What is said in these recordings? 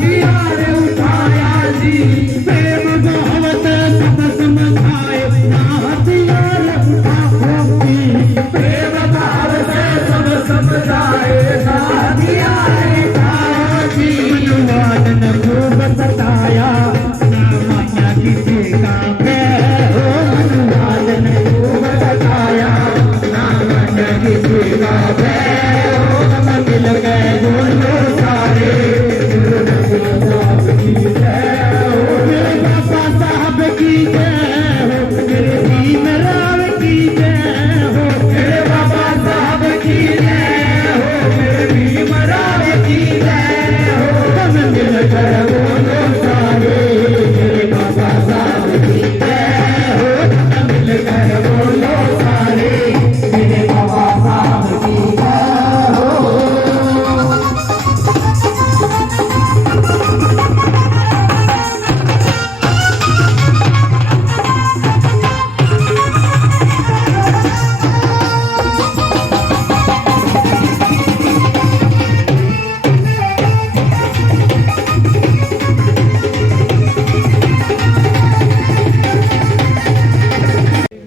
दिया रे उठाया जी, प्रेम मोहब्बत सब समझाए ना हथियार उठाओ जी, प्रेम भाव से सब समझाए ना हथियार उठाओ जी। मनवाद ने खूब सताया ना माया किसी का है हो, मनवाद ने खूब सताया ना माया किसी का है हो, हम मिल गए दोनों सारे मेरे बाबा साहब की जय हो, मेरे भीमराव की जय हो, मेरे बाबा साहब की जय हो, मेरे भीमराव की जय हो, हम मिलकर बोलो सारे मेरे बाबा साहब की जय हो, हम मिलकर बोलो सारे मेरे बाबा साहब की जय हो।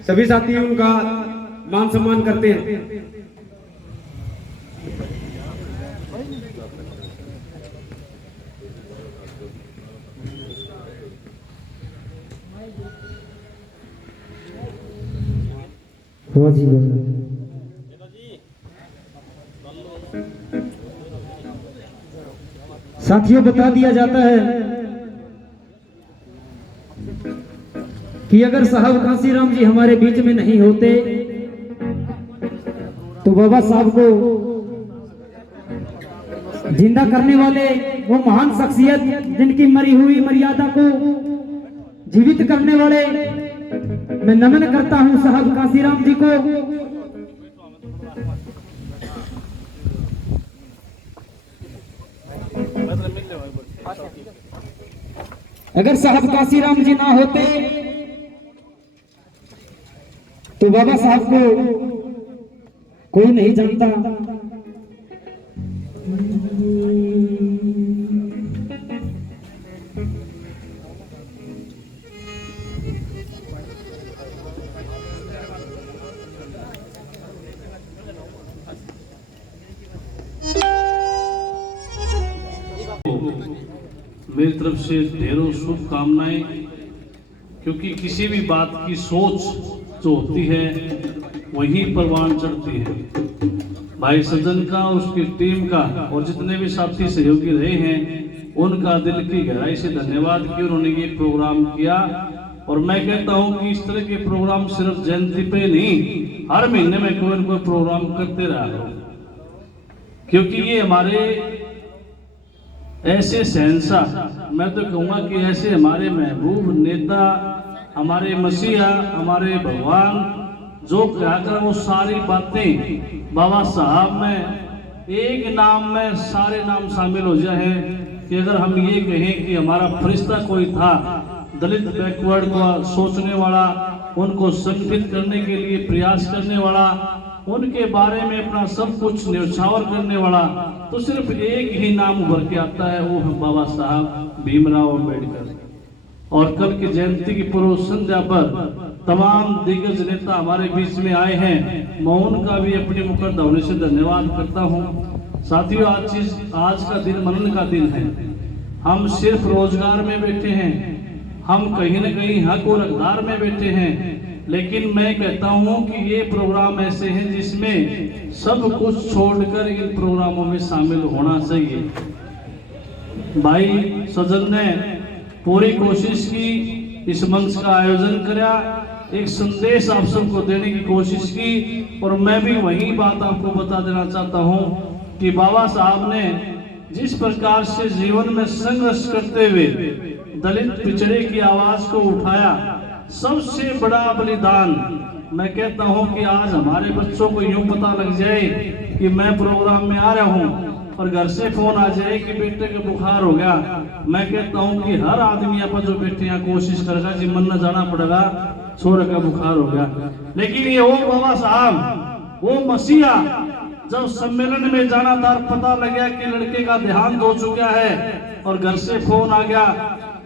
सभी साथी उनका मान सम्मान करते हैं। साथियों, बता दिया जाता है कि अगर साहब कांसीराम जी हमारे बीच में नहीं होते तो बाबा साहब को जिंदा करने वाले वो महान शख्सियत जिनकी मरी हुई मर्यादा को जीवित करने वाले मैं नमन करता हूं साहब कांसीराम जी को। अगर साहब कांसीराम जी ना होते तो बाबा साहब को कोई नहीं जानता। मेरी तरफ से ढेरों शुभकामनाएं, क्योंकि किसी भी बात की सोच जो होती है वहीं परवान चढ़ती है। भाई सज्जन का, उसकी टीम का और जितने भी साथी सहयोगी रहे हैं उनका दिल की गहराई से धन्यवाद कि उन्होंने ये प्रोग्राम किया। और मैं कहता हूं कि इस तरह के प्रोग्राम सिर्फ जयंती पे नहीं, हर महीने में कोई न कोई प्रोग्राम करते रहा करो, क्योंकि ये हमारे ऐसे शहंशाह, मैं तो कहूँगा कि ऐसे हमारे महबूब नेता, हमारे मसीहा, हमारे भगवान जो कहकर वो सारी बातें बाबा साहब में एक नाम में सारे नाम शामिल हो जाए कि अगर हम ये कहें कि हमारा फरिश्ता कोई था, दलित बैकवर्ड को सोचने वाला, उनको संगठित करने के लिए प्रयास करने वाला, उनके बारे में अपना सब कुछ न्यौछावर करने वाला, तो सिर्फ एक ही नाम उभर के आता है, वो है बाबा साहब भीमराव अम्बेडकर। और कल की जयंती की पूर्व संध्या पर तमाम दिग्गज नेता हमारे बीच में आए हैं, मैं उनका भी अपनी मुखर होने से धन्यवाद करता हूं। साथियों, आज का दिन मनन का दिन है। हम सिर्फ रोजगार में बैठे हैं, हम कहीं न कहीं हक और हकदार में बैठे हैं, लेकिन मैं कहता हूं कि ये प्रोग्राम ऐसे हैं जिसमें सब कुछ छोड़कर इन प्रोग्रामों में शामिल होना चाहिए। भाई सजन ने पूरी कोशिश की, इस मंच का आयोजन किया, एक संदेश आप सबको देने की कोशिश की, और मैं भी वही बात आपको बता देना चाहता हूं कि बाबा साहब ने जिस प्रकार से जीवन में संघर्ष करते हुए दलित पिछड़े की आवाज को उठाया, सबसे बड़ा बलिदान, मैं कहता हूं कि आज हमारे बच्चों को यूं पता लग जाए कि मैं प्रोग्राम में आ रहा हूं और घर से फोन आ जाए कि बेटे को बुखार हो गया, मैं कहता हूं कि हर आदमी यहाँ पर जो बैठे यहाँ कोशिश करेगा जी मन न जाना पड़ेगा, छोरे का बुखार हो गया। लेकिन ये वो बाबा साहब, वो मसीहा, जब सम्मेलन में जाना था, पता लगा कि लड़के का देहांत हो चुका है और घर से फोन आ गया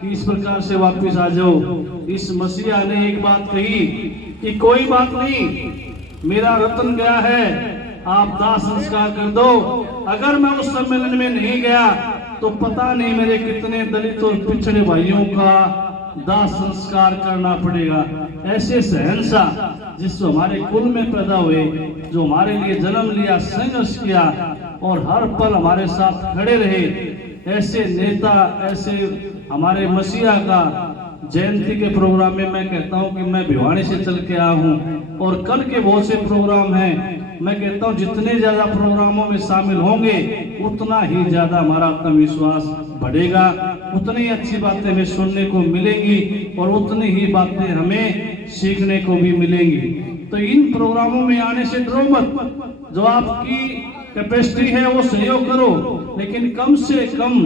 कि इस प्रकार से वापस आ जाओ। इस मसीहा ने एक बात कही कि कोई बात नहीं, मेरा रतन गया है, आप दाह संस्कार कर दो। अगर मैं उस सम्मेलन में नहीं गया तो पता नहीं मेरे कितने दलित और पिछड़े भाइयों का दाह संस्कार करना पड़ेगा। ऐसे शहंशाह जिस हमारे कुल में पैदा हुए, जो हमारे लिए जन्म लिया, संघर्ष किया और हर पल हमारे साथ खड़े रहे, ऐसे नेता, ऐसे हमारे मसीहा का जयंती के प्रोग्राम में मैं कहता हूं कि मैं भिवानी से चल के आया हूं और कल के बहुत से प्रोग्राम हैं। मैं कहता हूं जितने ज्यादा प्रोग्रामों में शामिल होंगे उतना ही ज्यादा हमारा आत्मविश्वास बढ़ेगा, उतनी अच्छी बातें हमें सुनने को मिलेंगी और उतनी ही बातें हमें सीखने को भी मिलेंगी। तो इन प्रोग्रामों में आने से डरो मत, जो आपकी कैपेसिटी है वो सहयोग करो, लेकिन कम से कम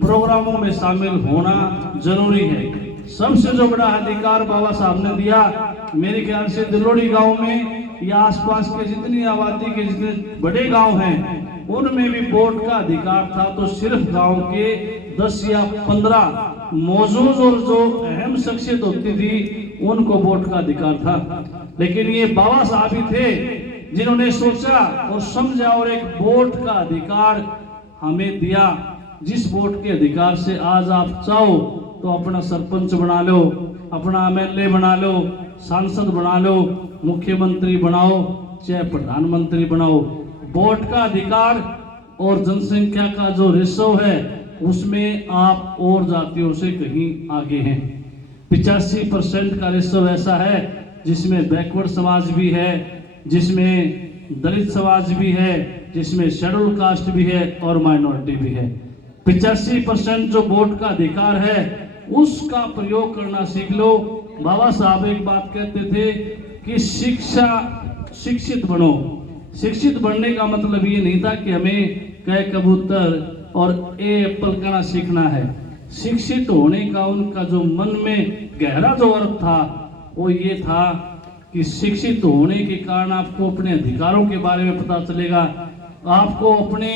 प्रोग्रामों में शामिल होना जरूरी है। सबसे जो बड़ा अधिकार बाबा साहब ने दिया, मेरे ख्याल से दिलोड़ी गांव में या आसपास के जितनी आबादी के जितने बड़े गांव हैं उनमें भी वोट का अधिकार था, तो सिर्फ गांव के 10 या 15 मौजूद और जो अहम शख्सियत होती थी उनको वोट का अधिकार था। लेकिन ये बाबा साहब ही थे जिन्होंने सोचा और समझा और एक वोट का अधिकार हमें दिया, जिस वोट के अधिकार से आज आप चाहो तो अपना सरपंच बना लो, अपना एमएलए बना लो, सांसद बना लो, मुख्यमंत्री बनाओ, चाहे प्रधानमंत्री बनाओ। वोट का अधिकार और जनसंख्या का जो रेशो है उसमें आप और जातियों से कहीं आगे हैं। 85% का रेशो ऐसा है जिसमें बैकवर्ड समाज भी है, जिसमें दलित समाज भी है, जिसमें शेड्यूल कास्ट भी है और माइनॉरिटी भी है। 85% जो वोट का अधिकार है उसका प्रयोग करना सीख लो। बाबा साहब एक बात कहते थे कि शिक्षित बनो। शिक्षित बनने का मतलब ये नहीं था कि हमें क कबूतर और ए एप्पल कहना सीखना है। शिक्षित होने का उनका जो मन में गहरा जो अर्थ था वो ये था कि शिक्षित होने के कारण आपको अपने अधिकारों के बारे में पता चलेगा, आपको अपने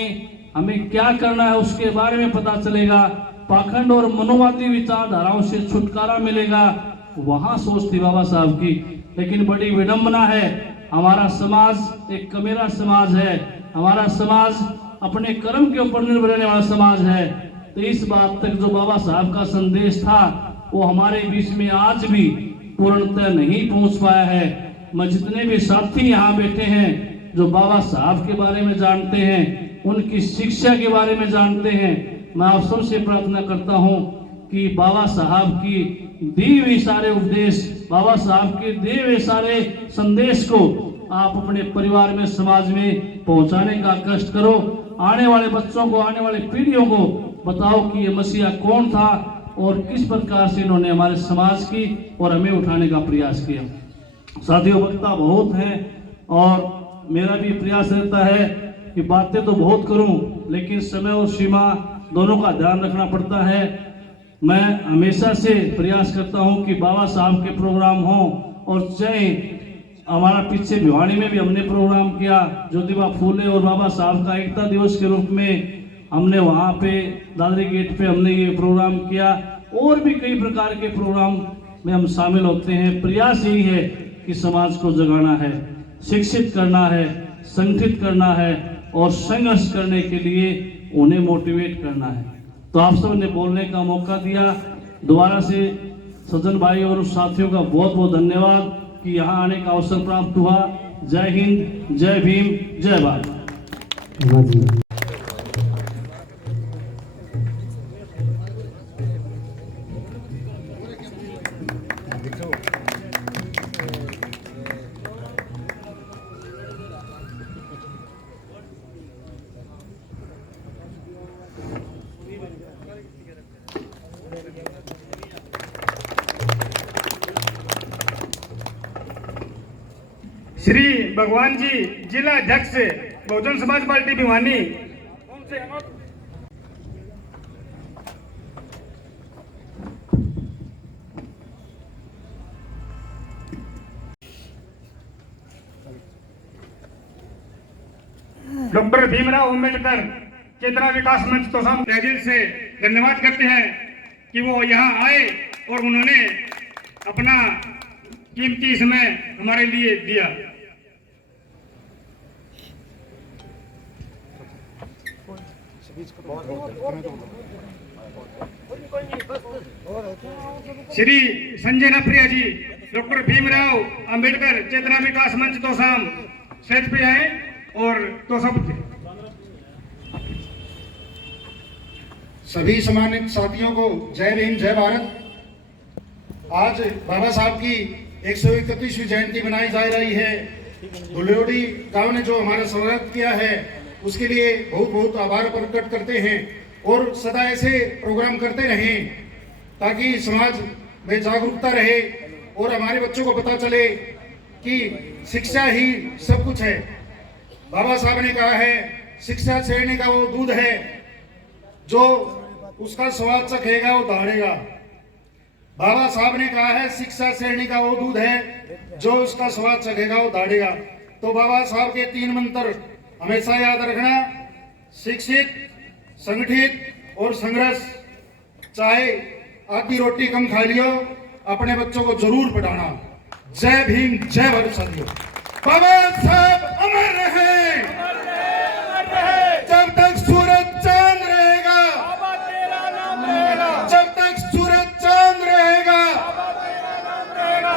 हमें क्या करना है उसके बारे में पता चलेगा, पाखंड और मनोवादी विचारधाराओं से छुटकारा मिलेगा। वहां सोच थी बाबा साहब की। लेकिन बड़ी विडंबना है, हमारा समाज एक कमेरा समाज है, हमारा समाज अपने कर्म के ऊपर निर्भर रहने वाला समाज है। तो इस बात तक जो बाबा साहब का संदेश था वो हमारे बीच में आज भी पूर्णतः नहीं पहुंच पाया है। मैं जितने भी साथी यहाँ बैठे हैं जो बाबा साहब के बारे में जानते हैं, उनकी शिक्षा के बारे में जानते हैं, मैं आप सबसे प्रार्थना करता हूं कि बाबा साहब की दी हुई सारे उपदेश, बाबा साहब के दिए हुए सारे संदेश को आप अपने परिवार में, समाज में पहुंचाने का कष्ट करो। आने वाले बच्चों को, आने वाले पीढ़ियों को बताओ कि ये मसीहा कौन था और किस प्रकार से इन्होंने हमारे समाज की और हमें उठाने का प्रयास किया। साथियों, वक्ता बहुत हैं और मेरा भी प्रयास रहता है कि बातें तो बहुत करूं, लेकिन समय और सीमा दोनों का ध्यान रखना पड़ता है। मैं हमेशा से प्रयास करता हूं कि बाबा साहब के प्रोग्राम हों, और चाहे हमारा पीछे भिवानी में भी हमने प्रोग्राम किया, ज्योतिबा फूले और बाबा साहब का एकता दिवस के रूप में हमने वहाँ पे दादरी गेट पे हमने ये प्रोग्राम किया, और भी कई प्रकार के प्रोग्राम में हम शामिल होते हैं। प्रयास यही है कि समाज को जगाना है, शिक्षित करना है, संगठित करना है और संघर्ष करने के लिए उन्हें मोटिवेट करना है। तो आप सब ने बोलने का मौका दिया, दोबारा से सज्जन भाई और साथियों का बहुत बहुत धन्यवाद कि यहाँ आने का अवसर प्राप्त हुआ। जय हिंद, जय भीम, जय भारत। श्री भगवान जी, जिला अध्यक्ष बहुजन समाज पार्टी भिवानी। डॉक्टर भीमराव अंबेडकर चेतना विकास मंच तो हम से धन्यवाद करते हैं कि वो यहाँ आए और उन्होंने अपना कीमती समय हमारे लिए दिया। श्री संजय नफरिया जी, डॉक्टर भीमराव अंबेडकर चेतना विकास मंच तोसाम स्टेज पे आए और तो सभी सम्मानित साथियों को जय भीम जय भारत। आज बाबा साहब की 131वीं जयंती मनाई जा रही है। दुल्योड़ी गांव ने जो हमारा स्वागत किया है उसके लिए बहुत बहुत आभार प्रकट करते हैं और सदा ऐसे प्रोग्राम करते रहें ताकि समाज में जागरूकता रहे और हमारे बच्चों को पता चले कि शिक्षा ही सब कुछ है। बाबा साहब ने कहा है शिक्षा छेड़ने का वो दूध है जो उसका स्वाद चखेगा वो दौड़ेगा। बाबा साहब ने कहा है शिक्षा छेड़ने का वो दूध है जो उसका स्वाद चखेगा वो दौड़ेगा। तो बाबा साहब के 3 मंत्र हमेशा याद रखना, शिक्षित, संगठित और संघर्ष। चाहे आधी रोटी कम खा लियो, अपने बच्चों को जरूर पढ़ाना। जय भीम जय भारत साथियों। बाबा साहब अमर रहे, जब तक सूरज चांद रहेगा, जब तक सूरज चांद रहेगा,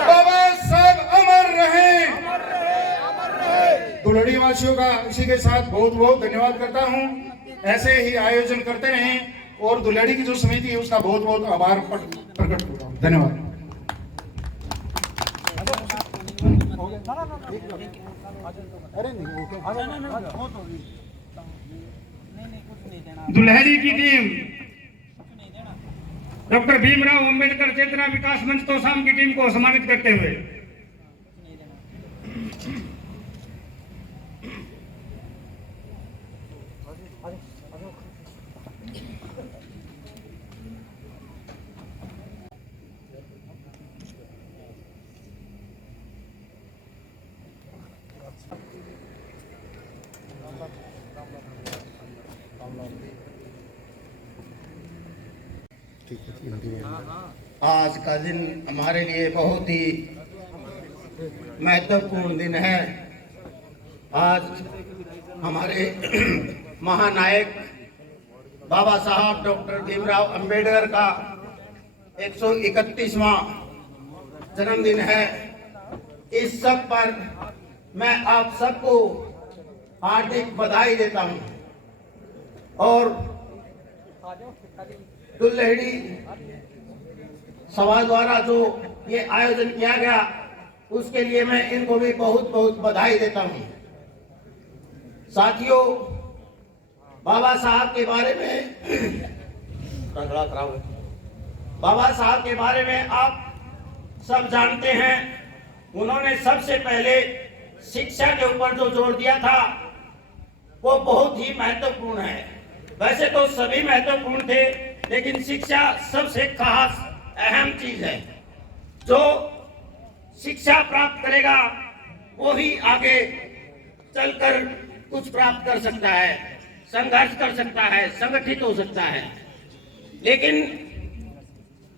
बाबा साहब अमर रहे। दुल्हड़ी वासियों का इसी के साथ बहुत बहुत धन्यवाद करता हूं। ऐसे ही आयोजन करते रहें और दुल्हड़ी की जो समिति है उसका बहुत बहुत आभार प्रकट करता हूं। धन्यवाद। दुल्हड़ी की टीम डॉक्टर भीमराव अंबेडकर चेतना विकास मंच तोसाम की टीम को सम्मानित करते हुए आज का दिन हमारे लिए बहुत ही महत्वपूर्ण दिन है। आज हमारे महानायक बाबा साहब डॉक्टर भीमराव अंबेडकर का 131वां जन्मदिन है। इस सब पर मैं आप सबको हार्दिक बधाई देता हूं और दुल्हड़ी सभा द्वारा जो ये आयोजन किया गया उसके लिए मैं इनको भी बहुत बहुत बधाई देता हूं। साथियों, बाबा साहब के बारे में बाबा साहब के बारे में आप सब जानते हैं। उन्होंने सबसे पहले शिक्षा के ऊपर जो जोर दिया था वो बहुत ही महत्वपूर्ण है। वैसे तो सभी महत्वपूर्ण थे, लेकिन शिक्षा सबसे खास अहम चीज है। जो शिक्षा प्राप्त करेगा वो ही आगे चलकर कुछ प्राप्त कर सकता है, संघर्ष कर सकता है, संगठित हो सकता है। लेकिन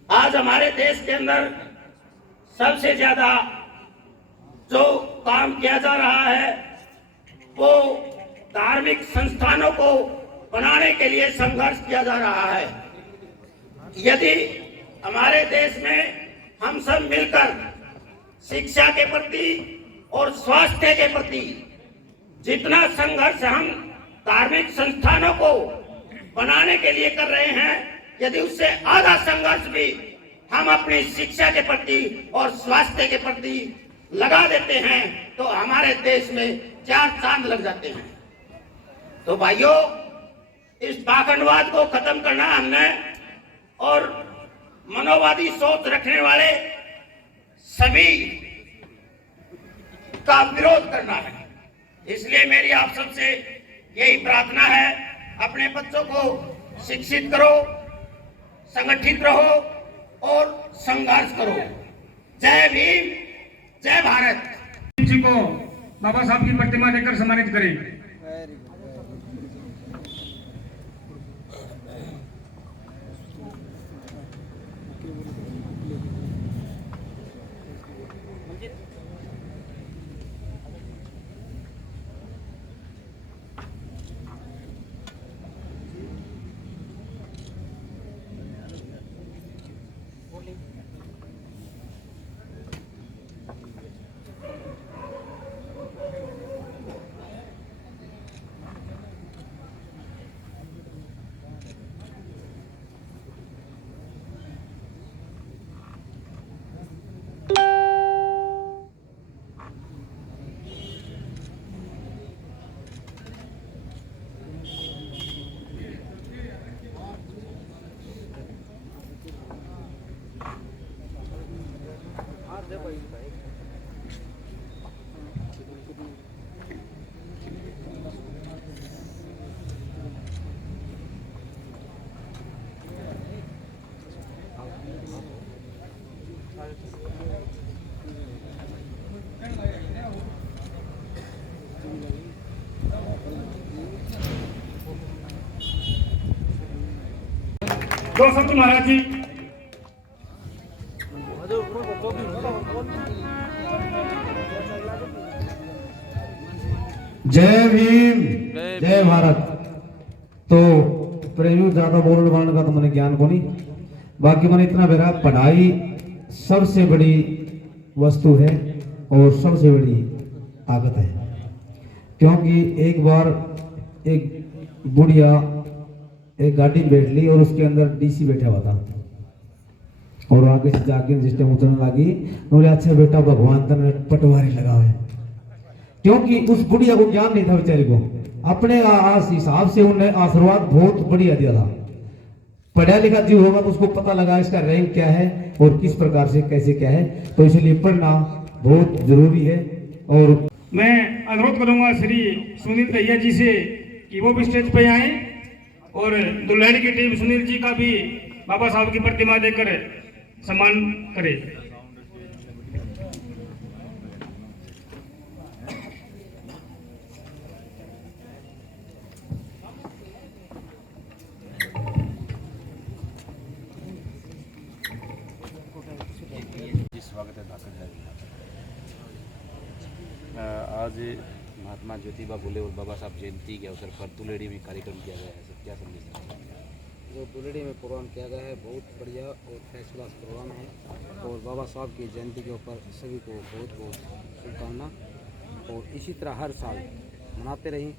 आज हमारे देश के अंदर सबसे ज्यादा जो काम किया जा रहा है वो धार्मिक संस्थानों को बनाने के लिए संघर्ष किया जा रहा है। यदि हमारे देश में हम सब मिलकर शिक्षा के प्रति और स्वास्थ्य के प्रति जितना संघर्ष हम धार्मिक संस्थानों को बनाने के लिए कर रहे हैं, यदि उससे आधा संघर्ष भी हम अपनी शिक्षा के प्रति और स्वास्थ्य के प्रति लगा देते हैं तो हमारे देश में 4 चांद लग जाते हैं। तो भाइयों, इस पाखंडवाद को खत्म करना हमने और मनोवादी सोच रखने वाले सभी का विरोध करना है। इसलिए मेरी आप सबसे यही प्रार्थना है, अपने बच्चों को शिक्षित करो, संगठित रहो और संघर्ष करो। जय भीम जय भारत। जी को बाबा साहब की प्रतिमा देकर सम्मानित करें। दो संत महाराज जी जय भीम जय भारत। तो प्रेमियों ज्यादा बोलने वालने का तो मैंने ज्ञान को नहीं, बाकी मैंने इतना बेरा पढ़ाई सबसे बड़ी वस्तु है और सबसे बड़ी ताकत है। क्योंकि एक बार एक बुढ़िया एक गाड़ी में बैठ ली और उसके अंदर डीसी बैठा हुआ था और आगे से जाके सिस्टम उतरने लगी। बोले अच्छा बेटा भगवान तने पटवारी लगा है, क्योंकि उस बुढ़िया को ज्ञान नहीं था बेचारी को। अपने हिसाब से उन्हें आशीर्वाद बहुत बढ़िया दिया था। पढ़ा लिखा जीव होगा तो उसको पता लगा इसका रैंक क्या है और किस प्रकार से कैसे क्या है, तो इसलिए पढ़ना बहुत जरूरी है। और मैं अनुरोध करूंगा श्री सुनील दहिया जी से कि वो भी स्टेज पे आए और दुल्हन की टीम सुनील जी का भी बाबा साहब की प्रतिमा देकर सम्मान करे। स्वागत है आज महात्मा ज्योतिबा फुले और बाबा साहब जयंती के अवसर पर दुलेड़ी में कार्यक्रम किया गया है। सब क्या संदेश है? जो दुलेड़ी में प्रोग्राम किया गया है बहुत बढ़िया और फर्स्ट क्लास प्रोग्राम है और बाबा साहब की जयंती के ऊपर सभी को बहुत बहुत शुभकामना और इसी तरह हर साल मनाते रहें।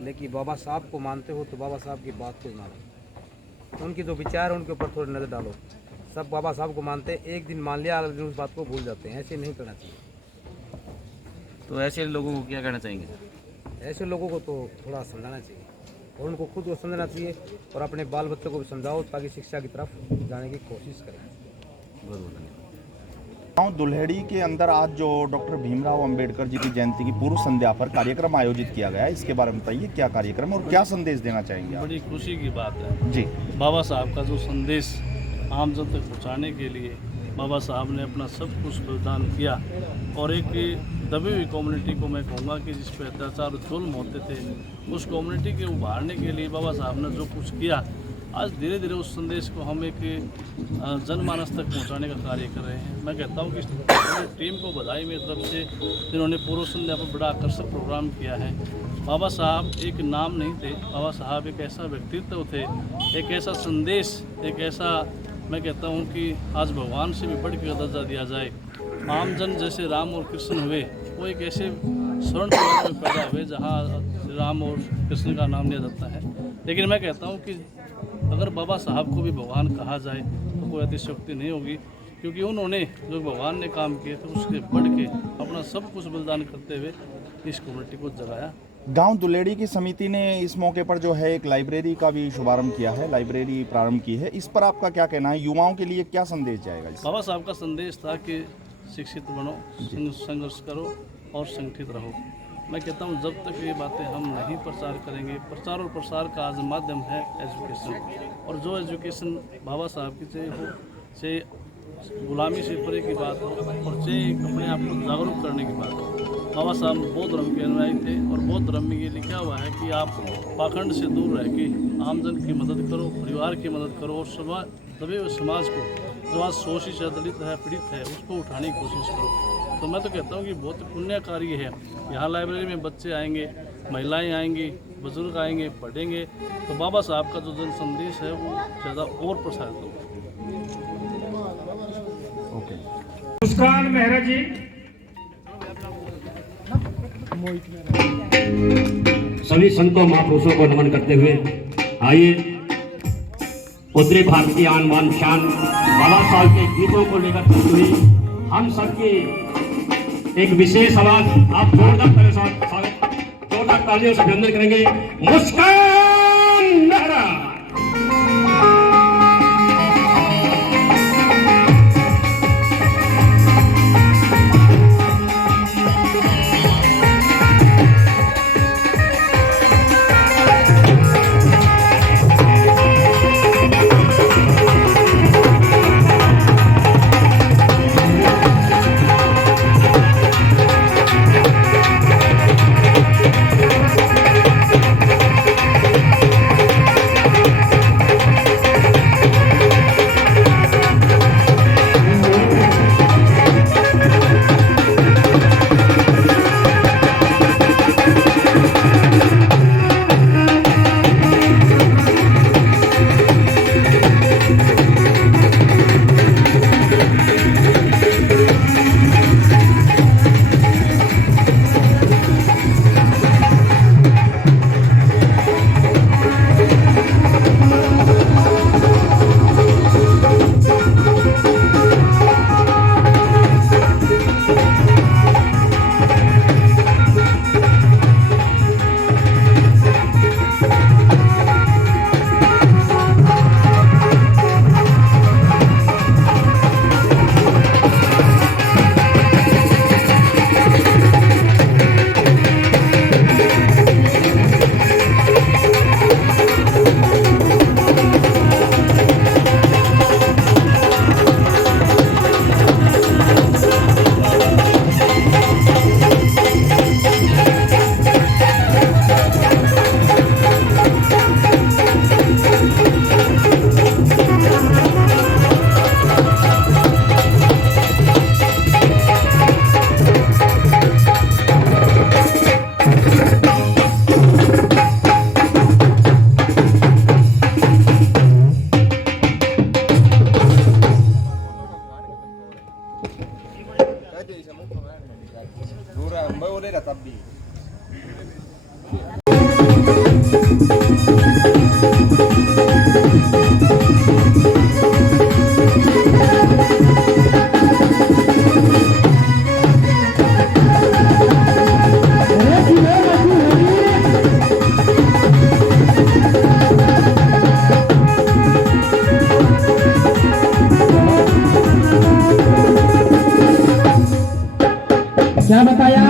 लेकिन बाबा साहब को मानते हो तो बाबा साहब की बात को मानो, उनकी जो विचार है उनके ऊपर थोड़ी नज़र डालो। सब बाबा साहब को मानते हैं, एक दिन मान लिया अगले दिन उस बात को भूल जाते हैं, ऐसे नहीं करना चाहिए। तो ऐसे लोगों को क्या कहना चाहेंगे? ऐसे लोगों को तो थोड़ा समझाना चाहिए और उनको खुद को समझना चाहिए और अपने बाल बच्चों को भी समझाओ ताकि शिक्षा की तरफ जाने की कोशिश करें। बहुत बहुत धन्यवाद। गाँव दुल्हेड़ी के अंदर आज जो डॉक्टर भीमराव अंबेडकर जी की जयंती की पूर्व संध्या पर कार्यक्रम आयोजित किया गया है, इसके बारे में बताइए क्या कार्यक्रम और क्या संदेश देना चाहेंगे आप? बड़ी खुशी की बात है जी। बाबा साहब का जो संदेश आम जन तक पहुँचाने के लिए बाबा साहब ने अपना सब कुछ बलिदान किया और एक दबी हुई कम्युनिटी को मैं कहूँगा कि जिस पे अत्याचार जुल्म होते थे उस कम्युनिटी के उभारने के लिए बाबा साहब ने जो कुछ किया, आज धीरे धीरे उस संदेश को हम एक जनमानस तक पहुंचाने का कार्य कर रहे हैं। मैं कहता हूं कि टीम को बधाई मेरी तरफ से, जिन्होंने पूर्व संध्या पर बड़ा आकर्षक प्रोग्राम किया है। बाबा साहब एक नाम नहीं थे, बाबा साहब एक ऐसा व्यक्तित्व थे, एक ऐसा संदेश, एक ऐसा, मैं कहता हूं कि आज भगवान से भी बढ़ के दर्जा दिया जाए। आमजन जैसे राम और कृष्ण हुए, वो एक ऐसे स्वर्ण परिवार में पैदा हुए जहाँ राम और कृष्ण का नाम लिया जाता है। लेकिन मैं कहता हूँ कि अगर बाबा साहब को भी भगवान कहा जाए तो कोई अतिशयोक्ति नहीं होगी, क्योंकि उन्होंने जो भगवान ने काम किए थे उसके बढ़ के अपना सब कुछ बलिदान करते हुए इस कम्युनिटी को जगाया। गांव दुलेड़ी की समिति ने इस मौके पर जो है एक लाइब्रेरी का भी शुभारंभ किया है, लाइब्रेरी प्रारंभ की है, इस पर आपका क्या कहना है? युवाओं के लिए क्या संदेश जाएगा? बाबा साहब का संदेश था कि शिक्षित बनो, संघर्ष करो और संगठित रहो। मैं कहता हूँ जब तक ये बातें हम नहीं प्रचार करेंगे, प्रचार और प्रसार का आज माध्यम है एजुकेशन, और जो एजुकेशन बाबा साहब की चाहे गुलामी से परे की बात हो और चाहे अपने आप को जागरूक करने की बात हो। बाबा साहब बौद्ध धर्म के अनुयायी थे और बौद्ध धर्म में ये लिखा हुआ है कि आप पाखंड से दूर रह के आमजन की मदद करो, परिवार की मदद करो और दबे हुए समाज को जो आज शोषित है, दलित है, पीड़ित है, उसको उठाने की कोशिश करो। तो मैं तो कहता हूँ कि बहुत पुण्य कार्य है। यहाँ लाइब्रेरी में बच्चे आएंगे, महिलाएं आएंगी, बुजुर्ग आएंगे, पढ़ेंगे, तो बाबा साहब का जो जन संदेश है वो ज़्यादा और प्रसारित होगा। मुस्कान मेहरा जी, सभी संतों महापुरुषों को नमन करते हुए आइए उत्तरी भारत की आन बान शान बाबा साहब के गीतों को लेकर चलती हुई हम सबकी एक विशेष आवाज आप जोरदार तालियों से अभिनंदन करेंगे। मुस्कान मेहरा। चलेगा तब भी। क्या बताया?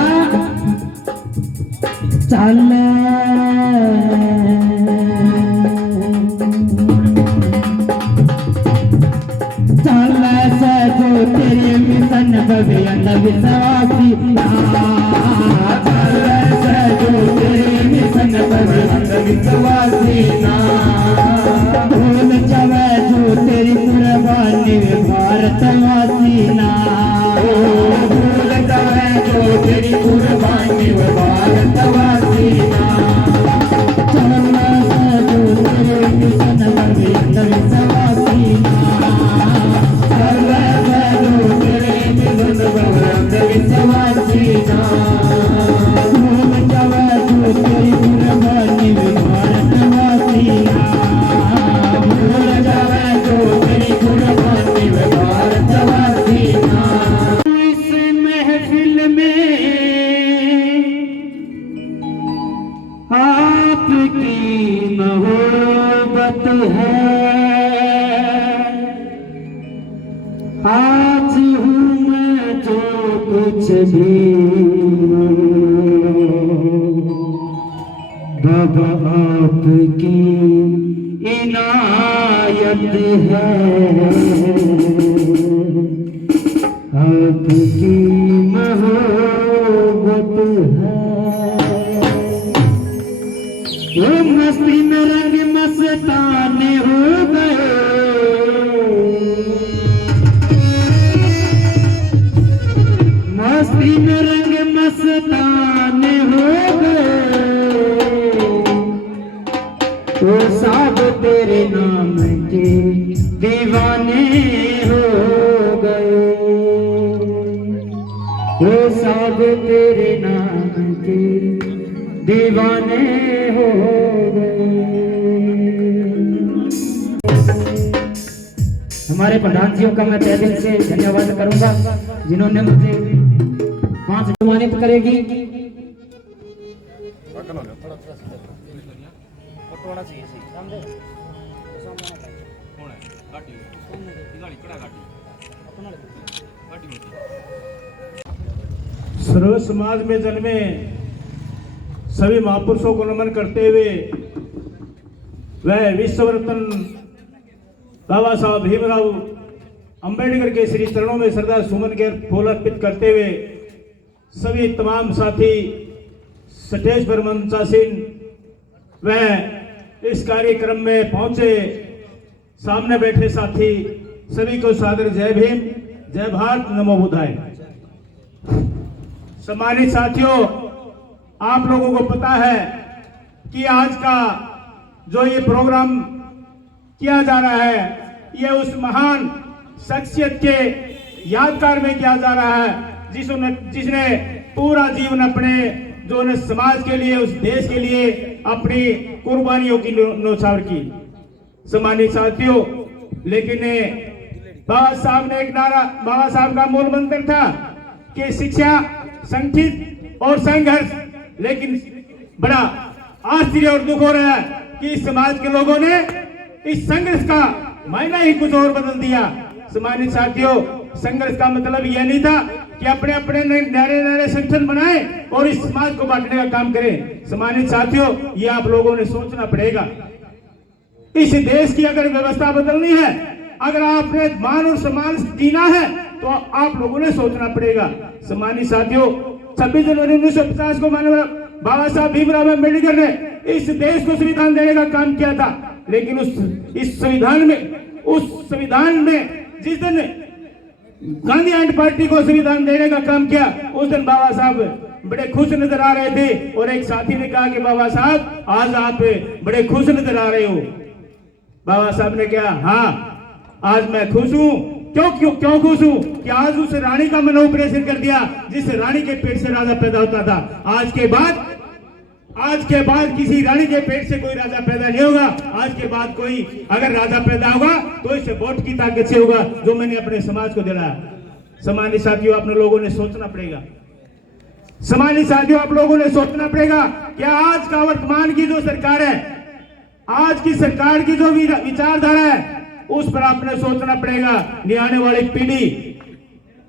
चल चल से जो तेरे मिशन भवियन विश्वासी चल से जो तेरे मिशन भवियन विश्वासी भूल जावे जो तेरी कुर्बानी भारतवासी ना भूल जावे जो तेरी कुर्बानी भारतवासी ना चल से जो तेरे मिशन भवियन विश्वासी चल से जो तेरे मिशन भवियन विश्वासी भूल जावे जो तेरी कुर्बानी भारतवासी भूल जावे जो तेरी कुर्बानी भारतवासी इस महफिल में आपकी मोहब्बत है आज हूँ मैं जो कुछ भी बाबा आपकी इनायत है आपकी मोहब्बत है वो मस्ती में रंग मस्ताने हो गए मस्ती में रंग मस्ताने हो गए वो सब तेरे नाम के दीवाने हो गए वो सब तेरे नाम के दीवाने हो गए। हमारे प्रधान जी का मैं तहे दिल से धन्यवाद करूंगा जिन्होंने मुझे 5 सम्मानित करेगी। सर्व समाज में जन्मे सभी महापुरुषों को नमन करते हुए वह विश्व रत्न बाबा साहब भीमराव अंबेडकर के श्री चरणों में श्रद्धा सुमन के फूल अर्पित करते हुए सभी तमाम साथी स्टेज पर मंचासीन वह इस कार्यक्रम में पहुंचे सामने बैठे साथी सभी को सादर जय भीम जय भारत नमो बुद्धाय। सम्मानित साथियों, आप लोगों को पता है कि आज का जो ये प्रोग्राम किया जा रहा है ये उस महान शख्सियत के यादगार में किया जा रहा है जिसने पूरा जीवन अपने जो ने समाज के लिए उस देश के लिए अपनी कुर्बानियों की न्यौछावर की। सम्मानित साथियों, लेकिन बाबा साहब ने एक नारा बाबा साहब का मूल मंत्र था कि शिक्षा संगठित और संघर्ष, लेकिन बड़ा आश्चर्य और दुख हो रहा है कि इस समाज के लोगों ने इस संघर्ष का मायना ही कुछ और बदल दिया। सम्मानित साथियों, संघर्ष का मतलब यह नहीं था कि अपने अपने नए संगठन बनाए और इस समाज को बांटने का काम करें। सम्मानित साथियों, ये आप लोगों ने सोचना पड़ेगा। इस देश की अगर व्यवस्था बदलनी है, अगर आपने मान और सम्मान जीना है तो आप लोगों ने सोचना पड़ेगा। सम्मानित साथियों, 26 जनवरी 1950 को बाबा साहब भीमराव अम्बेडकर ने इस देश को संविधान देने का काम किया था, लेकिन उस संविधान में जिस दिन गांधी एंड पार्टी को संविधान देने का काम किया उस दिन बाबा साहब बड़े खुश नजर आ रहे थे। और एक साथी ने कहा कि बाबा साहब आज आप बड़े खुश नजर आ रहे हो। बाबा साहब ने कहा हाँ आज मैं खुश हूं क्यों खुश हूं कि आज उस रानी का मैंने ऑपरेशन कर दिया जिस रानी के पेट से राजा पैदा होता था। आज के बाद किसी रानी के पेट से कोई राजा पैदा नहीं होगा। आज के बाद कोई अगर राजा पैदा होगा तो इसे वोट की ताकत से होगा, जो मैंने अपने समाज को दिलाया। सम्मानित साथियों, आप लोगों ने सोचना पड़ेगा, सम्मानित साथियों, आप लोगों ने सोचना पड़ेगा कि आज का वर्तमान की जो सरकार है, आज की सरकार की जो विचारधारा है, उस पर आपने सोचना पड़ेगा। आने वाली पीढ़ी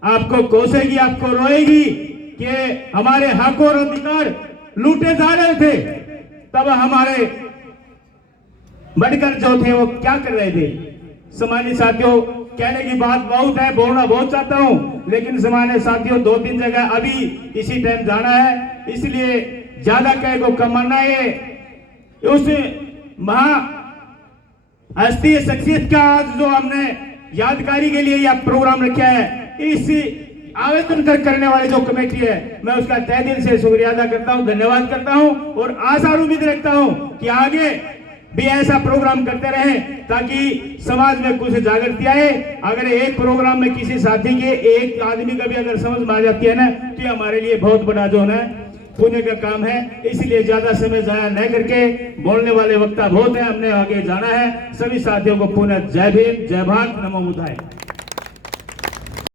आपको कोसेगी, आपको रोएगी कि हमारे हक और अधिकार लूटे जा रहे थे, तब हमारे बढ़कर जो थे वो क्या कर रहे थे। सम्मानित साथियों, कहने की बात बहुत है, बोलना बहुत चाहता हूं, लेकिन सम्मानित साथियों 2-3 जगह अभी इसी टाइम जाना है, इसलिए ज्यादा कहे को कम मानना है। उस महा हस्ती शख्सियत का आज जो हमने यादगारी के लिए यह प्रोग्राम रखा है, इस आवेदन करने वाले जो कमेटी है, मैं उसका तहे दिल से शुक्रिया अदा करता हूं, धन्यवाद करता हूं और आशा और उम्मीद रखता हूं कि आगे भी ऐसा प्रोग्राम करते रहें ताकि समाज में कुछ जागृति आए। अगर एक प्रोग्राम में किसी साथी के एक आदमी का भी अगर समझ में आ जाती है ना, तो हमारे लिए बहुत बड़ा जो है पुण्य का काम है। इसलिए ज्यादा समय जाया न करके, बोलने वाले वक्ता बहुत है, हमने आगे जाना है। सभी साथियों को पुनः जय भीम, जय भारत, नमो बुद्धाय।